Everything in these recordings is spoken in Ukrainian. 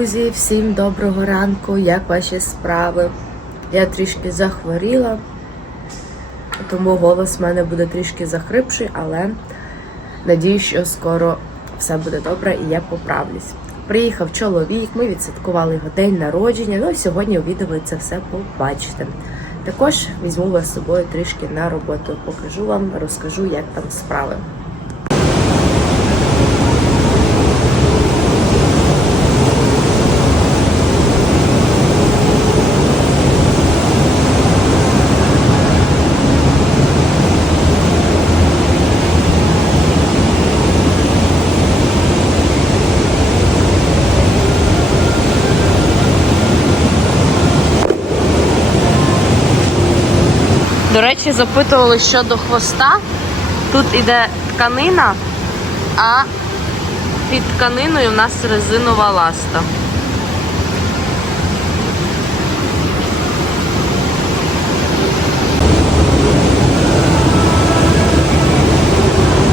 Друзі, всім доброго ранку. Як ваші справи? Я трішки захворіла, тому голос в мене буде трішки захрипший, але надіюсь, що скоро все буде добре і я поправлюсь. Приїхав чоловік, ми відсвяткували його день народження. Ну і сьогодні у відео це все побачите. Також візьму вас з собою трішки на роботу. Покажу вам, розкажу, як там справи. Речі, запитували щодо хвоста. Тут іде тканина, а під тканиною в нас резинова ласта.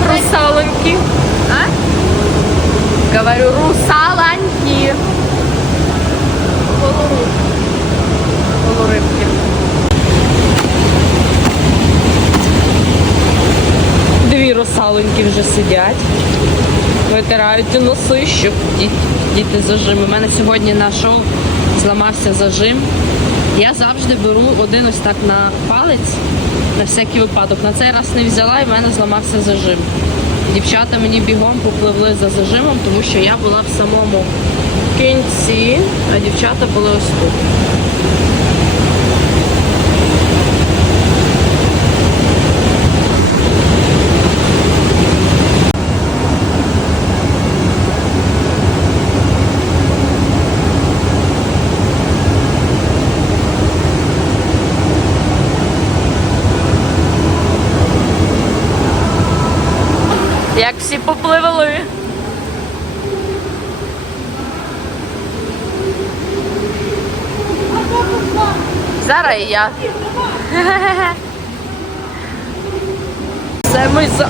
Русалоньки. А? Говорю, русалоньки. Полуруб. Полурибки. Дві русалоньки вже сидять, витирають носи, щоб діти зажим. У мене сьогодні на шоу зламався зажим. Я завжди беру один ось так на палець на всякий випадок. На цей раз не взяла і в мене зламався зажим. Дівчата мені бігом попливли за зажимом, тому що я була в самому кінці, а дівчата були ось тут. Як всі попливли. Зараз і я. Все ми за...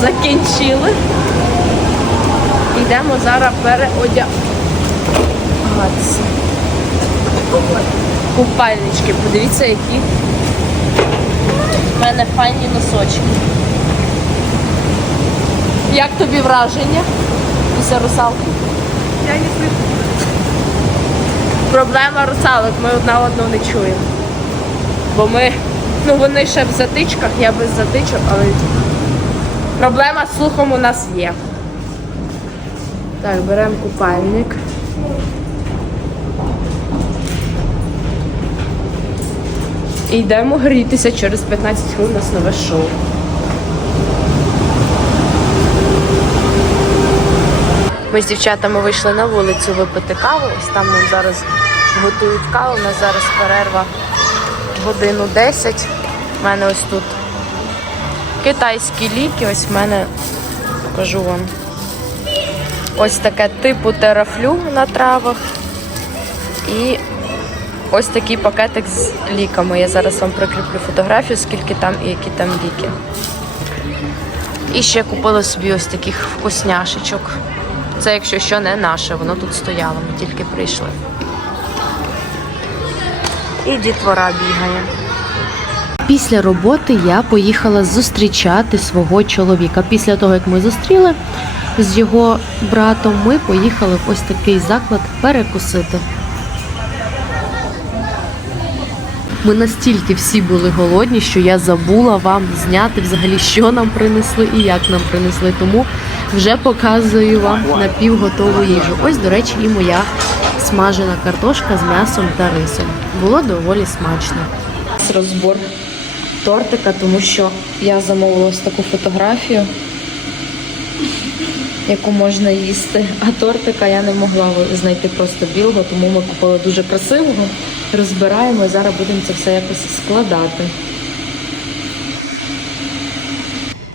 Закінчили. Йдемо зараз переодягатися. Купальнички, подивіться, які в мене файні носочки. Як тобі враження після русалки? Я не слышу. Проблема русалок, ми одна одну не чуємо. Бо ми, ну вони ще в затичках, я без затичок, але проблема з слухом у нас є. Так, беремо купальник. І йдемо грітися через 15 хвилин у нас нове шоу. Ми з дівчатами вийшли на вулицю випити каву. Ось там нам зараз готують каву. У нас зараз перерва годину 10. У мене ось тут китайські ліки. Ось в мене покажу вам. Ось таке типу терафлю на травах. І ось такий пакетик з ліками. Я зараз вам прикріплю фотографію, скільки там і які там ліки. І ще купила собі ось таких вкусняшечок. Це, якщо що, не наше, воно тут стояло, ми тільки прийшли. І дітвора бігає. Після роботи я поїхала зустрічати свого чоловіка. Після того, як ми зустріли з його братом, ми поїхали в ось такий заклад перекусити. Ми настільки всі були голодні, що я забула вам зняти взагалі, що нам принесли і як нам принесли. Тому вже показую вам напівготову їжу. Ось, до речі, і моя смажена картошка з м'ясом та рисом. Було доволі смачно. Розбор тортика, тому що я замовила ось таку фотографію, яку можна їсти. А тортика я не могла знайти просто білого, тому ми купили дуже красивого. Розбираємо і зараз будемо це все якось складати.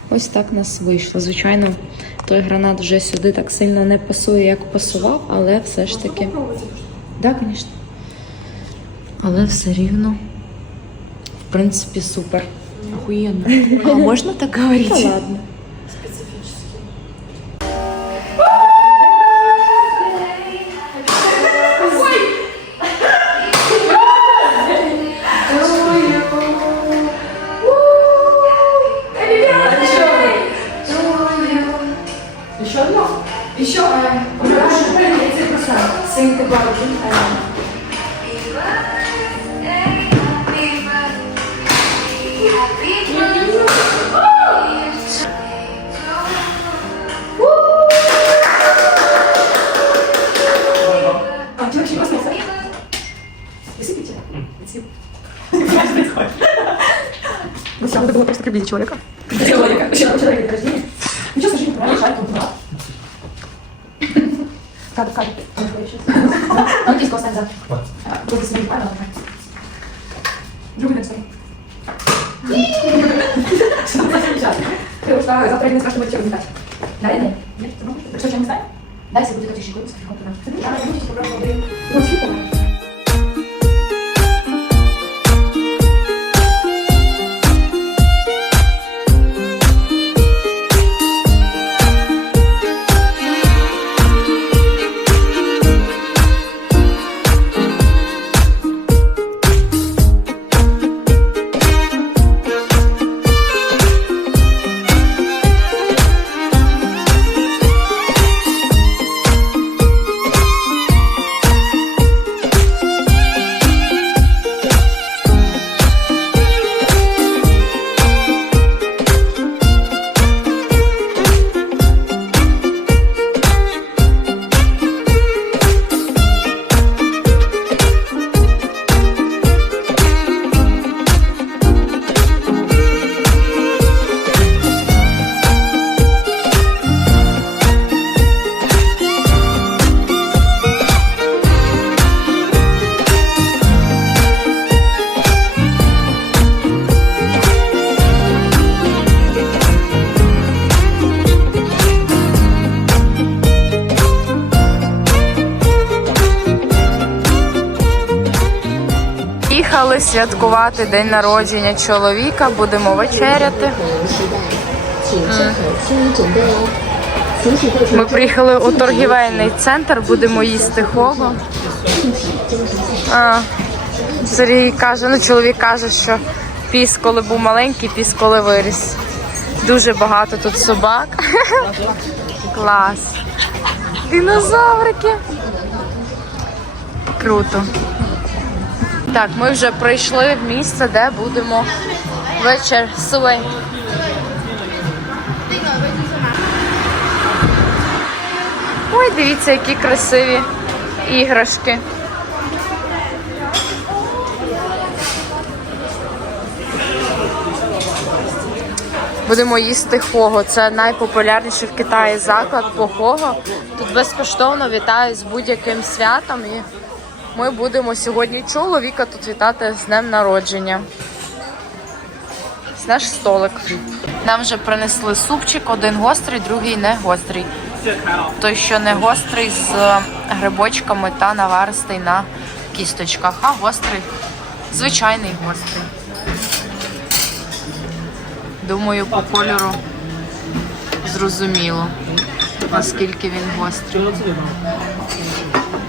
Ось так нас вийшло. Звичайно, той гранат вже сюди так сильно не пасує, як пасував, але все ж таки. Так, да, звісно. Але все рівно, в принципі, супер. Охуєнно. А можна так говорити? ладно. оскорбили человека. Человека. Человека рождения. Ничего, скажи, неправильно, жаль, тут брат. Кадр, кадр. Английского ставь завтра. Буду с ним, правильно? Другой написали. Потому что завтра я не спрашиваю, чего не знать. Наверное? Нет, что, чем не знаю? Да, если будет очень щекотно, с каким-то. Да, я буду, если попробую. Ну, сколько? Їхали святкувати день народження чоловіка, будемо вечеряти. Ми приїхали у торгівельний центр, будемо їсти хого. Сергій каже, ну чоловік каже, що піс, коли був маленький, піс, коли виріс. Дуже багато тут собак. Клас. Динозаврики. Круто. Так, ми вже прийшли в місце, де будемо вечір суей. Ой, дивіться, які красиві іграшки. Будемо їсти хого. Це найпопулярніший в Китаї заклад по хого. Тут безкоштовно вітають з будь-яким святом і ми будемо сьогодні чоловіка тут вітати з днем народження. Це наш столик. Нам вже принесли супчик, один гострий, другий не гострий. Той, що не гострий з грибочками та наваристий на кісточках, а гострий, звичайний гострий. Думаю, по кольору зрозуміло, наскільки він гострий.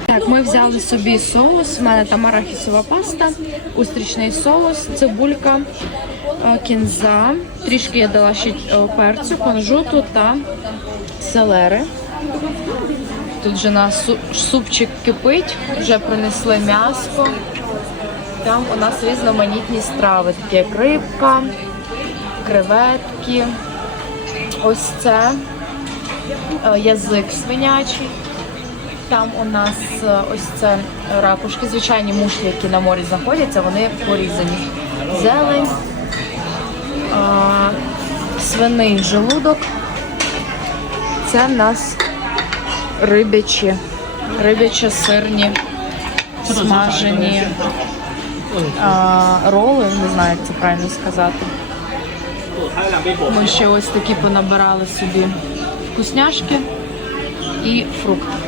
Так, ми взяли собі соус. У мене там арахісова паста, устрічний соус, цибулька, е, кінза. Трішки я дала ще е, перцю, кунжуту та селери. Тут вже наш су- супчик кипить, вже принесли м'ясо. Там у нас різноманітні страви, такі як рибка, креветки. Ось це е, язик свинячий. Там у нас е, ось це ракушки, звичайні мушлі, які на морі знаходяться, вони порізані. Зелень, свиний желудок. Це в нас рибячі, рибячі сирні, смажені а, роли, не знаю, як це правильно сказати. Ми ще ось такі понабирали собі вкусняшки і фрукти.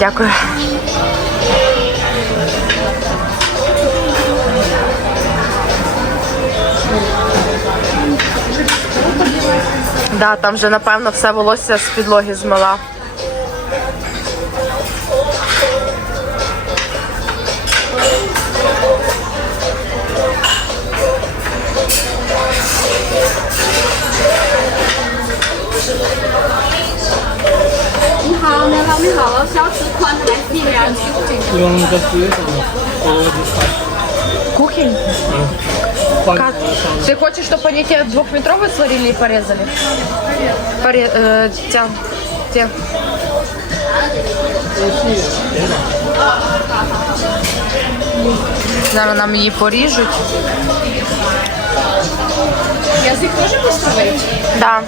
Дякую. Да, там вже напевно все волосся з підлоги змила. You want? Как? Ты хочешь, чтобы они тебя двухметровые сварили и порезали? Поре... Э, тебя... тебя. Зараз нам не поріжуть. Язик теж поставити? Да.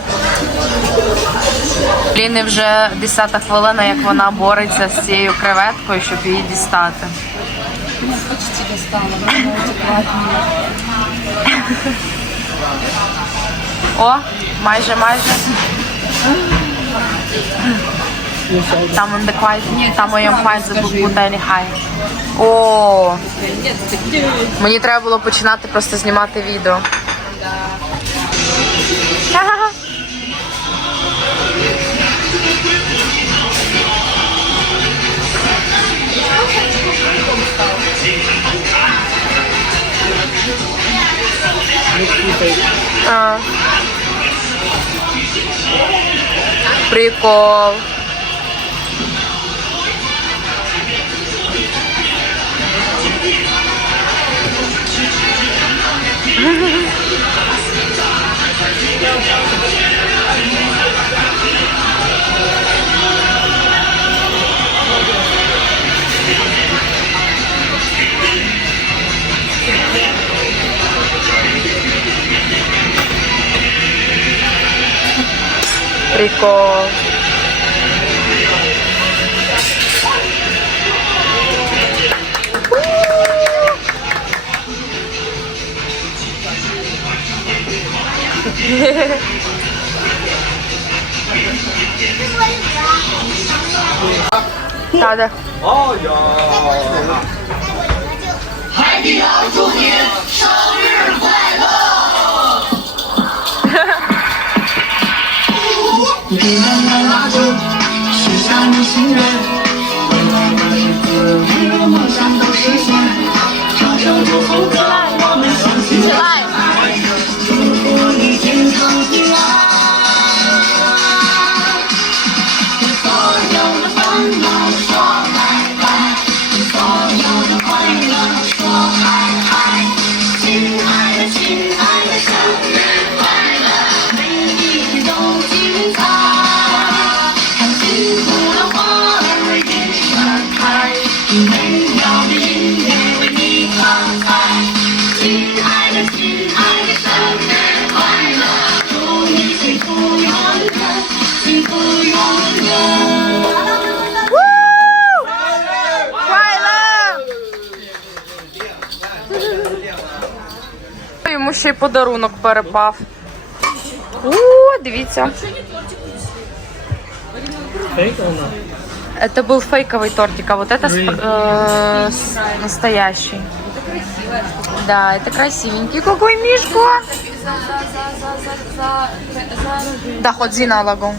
Ліни вже 10 хвилина, як вона бореться з цією креветкою, щоб її дістати. Почти достала. Вона утекла від мене. О, майже, майже. Там the там am fine, the book О, мені треба було починати просто знімати відео. Ха-ха-ха. А. Прикол. rico。呜。嘿嘿嘿。啥子？哎呀。海底捞祝你生日快乐。点燃了蜡烛许下你心愿，未来的日子每个梦想都实现。唱首祝福歌，й подарунок перепав. О, дивіться. Фейк она? Это был фейковый тортик, а вот это сп- э, с- настоящий. Да, это красивенький. Какой мишка! Да, хоть Зина лагу.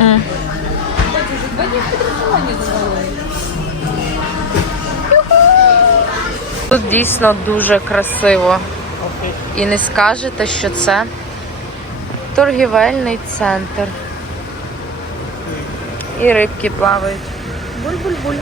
М. Тут дійсно дуже красиво. І не скажете, що це торгівельний центр. І рибки плавають. Буль-буль-буль.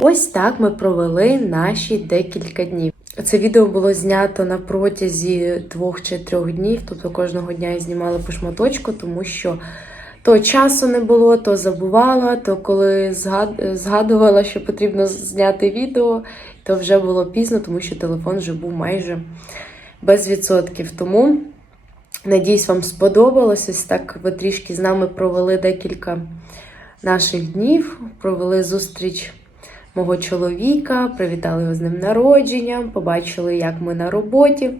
Ось так ми провели наші декілька днів. Це відео було знято на протязі двох чи трьох днів, тобто кожного дня я знімала по шматочку, тому що то часу не було, то забувала, то коли згад- згадувала, що потрібно зняти відео, то вже було пізно, тому що телефон вже був майже без відсотків. Тому надіюсь, вам сподобалось. Ось так ви трішки з нами провели декілька наших днів, провели зустріч мого чоловіка, привітали його з ним народження, побачили, як ми на роботі.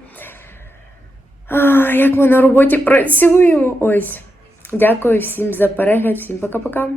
А, як ми на роботі працюємо. Ось. Дякую всім за перегляд, всім пока-пока.